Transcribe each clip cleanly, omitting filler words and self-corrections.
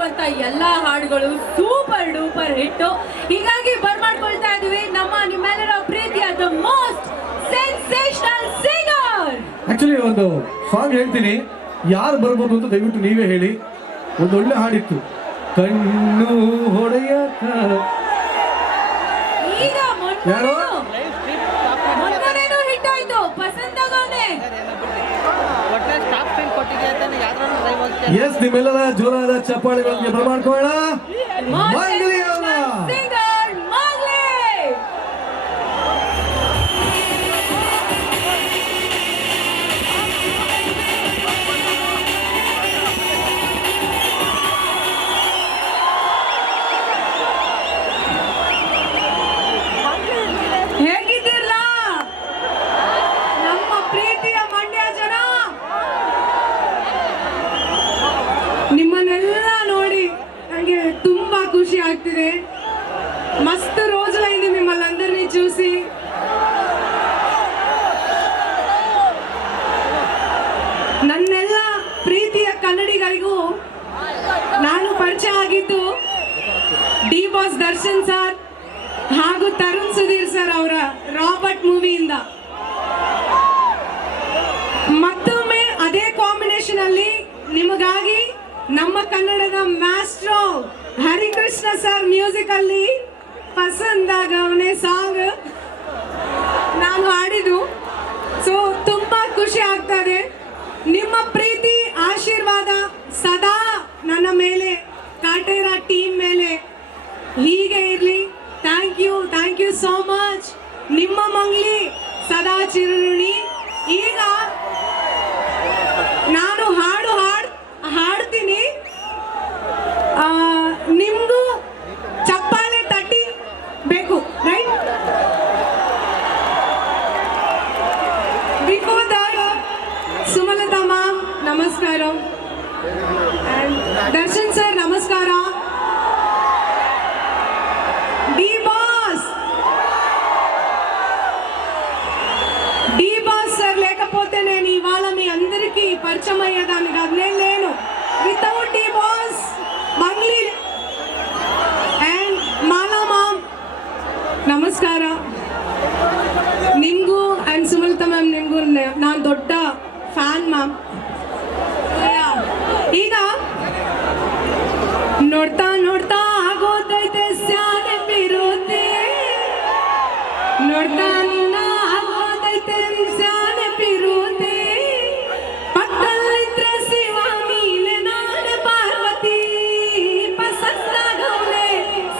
ಹಾಡಿರುವಂತ ಎಲ್ಲಾ ಹಾಡುಗಳು super duper hit. ಹೀಗಾಗಿ ಬರ್ಮಾಡ್ಕೊಳ್ತಾ ಇದೀವಿ ನಿಮ್ಮೆಲ್ಲರ ಪ್ರೀತಿಯ the most sensational singer. Actually ಒಂದು ಸಾಂಗ್ ಹೇಳ್ತೀನಿ, ಯಾರು ಬರ್ಬೋದು ಅಂತ ದಯವಿಟ್ಟು ನೀವೇ ಹೇಳಿ. ಒಂದು ಒಳ್ಳೆ ಹಾಡಿತ್ತು, ಕಣ್ಣು ಹೊಡೆಯಕ. ಈಗ ಯಾರು ಮೊನ್ನೆನೂ ಹಿಟ್ ಆಯ್ತು, ಪಸಂದಾಗವನೆ. ಎಸ್, ನಿಮ್ಮೆಲ್ಲರ ಜೋರಾದ ಚಪ್ಪಾಳೆಗಳೊಂದಿಗೆ ಬರ್ಮಾಡ್ಕೊಳ್ಳೋಣ. ಮಂಗಲಿ ಅವರ ಸಿಂಗರ್ ಮಂಗ್ಲಿ. ಹೇಗಿದ್ದೀರಲ್ಲ ನಮ್ಮ ಪ್ರೀತಿಯ ಮಂಡ್ಯ ಜನ? ನಿಮ್ಮನ್ನೆಲ್ಲ ನೋಡಿ ನನಗೆ ತುಂಬಾ ಖುಷಿ ಆಗ್ತಿದೆ. ಮಸ್ತ್ రోజులైంది మిమ్మల్ని అందరినీ చూసి. ನನ್ನೆಲ್ಲ ಪ್ರೀತಿಯ ಕನ್ನಡಿಗರಿಗೂ ನಾನು ಪರಿಚಯ ಆಗಿದ್ದು ಡಿ ಬಾಸ್ ದರ್ಶನ್ ಸರ್ ಹಾಗೂ ತರುಣ್ ಸುಧೀರ್ ಸರ್ ಅವರ ರಾಬರ್ಟ್ ಮೂವಿಯಿಂದ. ಮತ್ತೊಮ್ಮೆ ಅದೇ ಕಾಂಬಿನೇಷನ್ ಅಲ್ಲಿ ನಿಮಗಾಗಿ ನಮ್ಮ ಕನ್ನಡದ ಮಾಸ್ಟ್ರೋ ಹರಿಕೃಷ್ಣ ಸರ್ ಮ್ಯೂಸಿಕ್ ಅಲ್ಲಿ ಪಸಂದಾಗವನೆ ಸಾಂಗ್ ನಾನು ಹಾಡಿದ್ದು. ಸೊ ತುಂಬಾ ಖುಷಿ ಆಗ್ತದೆ. ನಿಮ್ಮ ಪ್ರೀತಿ ಆಶೀರ್ವಾದ ಸದಾ ನನ್ನ ಮೇಲೆ, ಕಾಟೇರ ಟೀಮ್ ಮೇಲೆ ಹೀಗೆ ಇರಲಿ. Thank you so much. ನಿಮ್ಮ ಮಂಗ್ಲಿ ಸದಾ ಚಿರುಣಿ. ಈಗ ನಾನು ಹಾಡ್ತೀನಿ, ನಿಮ್ಗೂ ಚಪ್ಪಾಳೆ ತಟ್ಟಿ ಬೇಕು, right? Before that, Sumalatha ma'am ನಮಸ್ಕಾರ, ದರ್ಶನ್ ಸರ್ ನಮಸ್ಕಾರ, ಡಿ బాస్ సార్ లేకపోతే నేను ఇవాళ మీ అందరికీ పరిచయం అయ్యేదాన్ని కాదు. నేను లేను. Without D Boss Mangli and Mala ma'am ನಮಸ್ಕಾರ. ನಿಮಗೂ ಅಂಡ್ ಸುಮಲತಾ ಮ್ಯಾಮ್ ನಿಮಗೂ ನಾನು ದೊಡ್ಡ ಫ್ಯಾನ್ ಮ್ಯಾಮ್. ಈಗ ನೋಡ್ತಾ ನೋಡ್ತಾ ಆಗೋದೈತೆ ಸ್ಯಾನೆ ಬಿರುತ್ತೆ, ನೋಡ್ತಾ ಆಗೋದೈತೆ ಸ್ಯಾನೆ ಬಿರುತ್ತೆ. ಪಕ್ಕದಲ್ಲಿದ್ರೆ ಶಿವ ನೀನೆ ನಾನೆ ಪಾರ್ವತಿ, ಪಸಂದಾಗವನೆ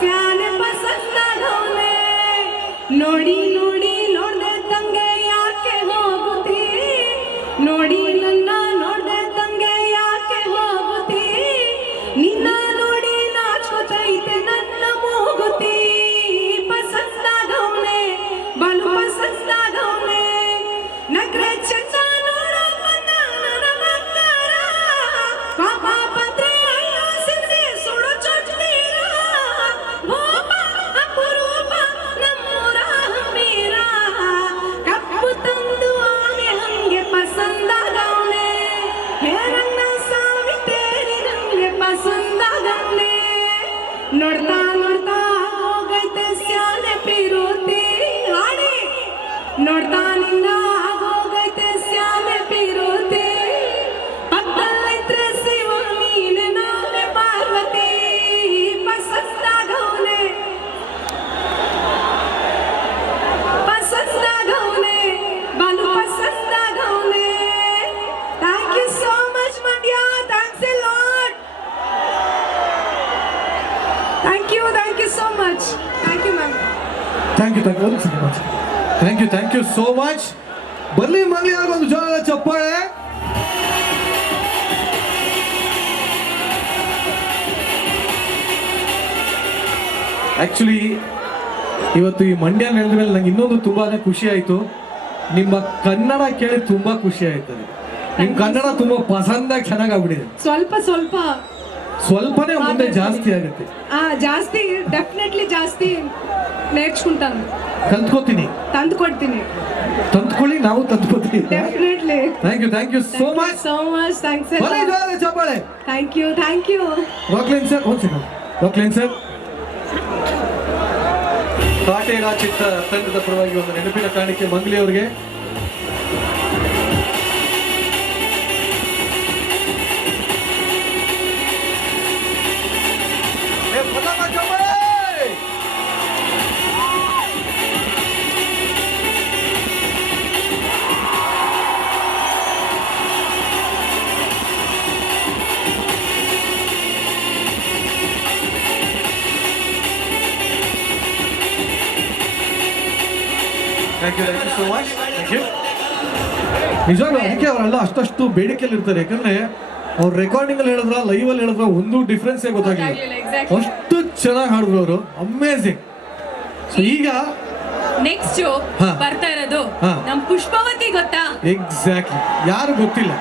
ಸ್ಯಾನೆ ಪಸಂದಾಗವನೆ. ನೋಡಿ ನೋಡಿ ನೋಡ್ದೆ ತಂಗೆ ಯಾಕೆ ಹೋಗುತ್ತಿ, ನೋಡಿ ನನ್ನ ನೋಡ್ದೆ ತಂಗೆ ಯಾಕೆ ಹೋಗುತ್ತಿ. ನಿನ್ನ ನೋಡಿ ನಾಚ್ಕೋತೈತೆ ನನ್ನ ಮೂಗುತಿ, ಪಸಂದಾಗವನೆ ಬಲು ಪಸಂದಾಗವನೆ. ನಗ್ರೆ ಚಂದ ನೋಡೋ ಬಂದ ನನ್ನ ಬಂಗಾರ, ಪಾಪ ಬಂದ್ರೆ ಅಯ್ಯೋ ಸಿಗದೆ ಸುಡು ಚೊಟ್ಲೀರ. ಭೂಪ ಅಪರೂಪ ನಮ್ಮೂರ ಹಂಬೀರ, ಕಪ್ಪು ತಂದು ಆನೆ ಹಂಗೆ ಪಸಂದಾಗವನೆ. ಹೇರಣ್ಣ ಸಾವಿತೇರಿ ನಂಗೆ ಪಸಂದಾಗವನೆ. ನೋಡ್ತಾ ನೋಡ್ತಾ ಹೋಗೈತೆ ಸ್ಯಾನೆ ಪಿರುತಿ, ಹಾಡಿ. ನೋಡ್ತಾ ನಿನ್ನ ಆಗೋಗೈತೆ ಸ್ಯಾನೆ ಪಿರುತಿ. ಪಕ್ಕದಲ್ಲಿದ್ರೆ ಶಿವ ನೀನೆ ನಾನೆ ಪಾರ್ವತಿ, ಪಸಂದಾಗವನೆ ಪಸಂದಾಗವನೆ ಬಲು ಪಸಂದಾಗವನೆ. Thank you so much Mandya. Thanks a lot. Thank you so much. Thank you ma'am. Thank you so much. ಬರ್ಲಿ ಮಂಗ್ಲಿ ಅವ್ರಿಗೆ ಒಂದು ಜೋರಾದ ಚಪ್ಪಾಳೆ. ಆಕ್ಚುಲಿ ಇವತ್ತು ಈ ಮಂಡ್ಯ ನೆಲದ ಮೇಲೆ ನಂಗೆ ಇನ್ನೊಂದು ತುಂಬಾನೇ ಖುಷಿ ಆಯ್ತು. ನಿಮ್ಮ ಕನ್ನಡ ಕೇಳಿ ತುಂಬಾ ಖುಷಿ ಆಯ್ತದೆ. ನಿಮ್ ಕನ್ನಡ ತುಂಬಾ ಪಸಂದಾಗಿ ಚೆನ್ನಾಗಿ ಆಗ್ಬಿಟ್ಟಿದೆ. ಸ್ವಲ್ಪ ಸ್ವಲ್ಪ ಸ್ವಲ್ಪನೇ ಮುಂದೆ ಜಾಸ್ತಿ ಆಗುತ್ತೆ. ಜಾಸ್ತಿ ಡೆಫಿನೆಟ್ಲಿ ಜಾಸ್ತಿ నేర్చుకుంటాను, ಕಲ್ತ್ಕೋತೀನಿ, ತಂದು ಕೊಡ್ತೀನಿ. ತಂದ್ಕೊಳ್ಳಿ, ನಾವು ತಂದ್ಕೋತೀವಿ. Definitely. Thank you so much. Thanks. ಚಪ್ಪಾಳೆ. Thank you. ರಾಕ್ಲೈನ್ ಸರ್, ಒಂದು ಸೆಕೆಂಡ್. ರಾಕ್ಲೈನ್ ಸರ್, ಕಾಟೇರ ಚಿತ್ರ ತಂಡದ ಪರವಾಗಿ ಒಂದು ನೆನಪಿನ ಕಾಣಿಕೆ ಮಂಗ್ಲಿ ಅವರಿಗೆ. Thank you so much. ನಿಜವಾಗ್ಲೂ ಅದಕ್ಕೆ ಅವರೆಲ್ಲ ಅಷ್ಟು ಬೇಡಿಕೆಯಲ್ಲಿ ಇರ್ತಾರೆ. ಯಾಕಂದ್ರೆ ಅವ್ರು ರೆಕಾರ್ಡಿಂಗ್ ಅಲ್ಲಿ ಹೇಳಿದ್ರ, ಲೈವ್ ಅಲ್ಲಿ ಹೇಳಿದ್ರ ಒಂದು ಡಿಫ್ರೆನ್ಸ್ ಗೊತ್ತಾಗಿಲ್ಲ. ಅಷ್ಟು ಚೆನ್ನಾಗಿ ಹಾಡಿದ್ರು ಅವರು, ಅಮೇಝಿಂಗ್. ಸೊ ಈಗ ನೆಕ್ಸ್ಟ್ ಬರ್ತಾ ಇರೋದು ಹಾ. ನಮ್ ಪುಷ್ಪವತಿ, ಗೊತ್ತಾ? ಎಕ್ಸಾಕ್ಟ್ಲಿ, ಯಾರು ಗೊತ್ತಿಲ್ಲ.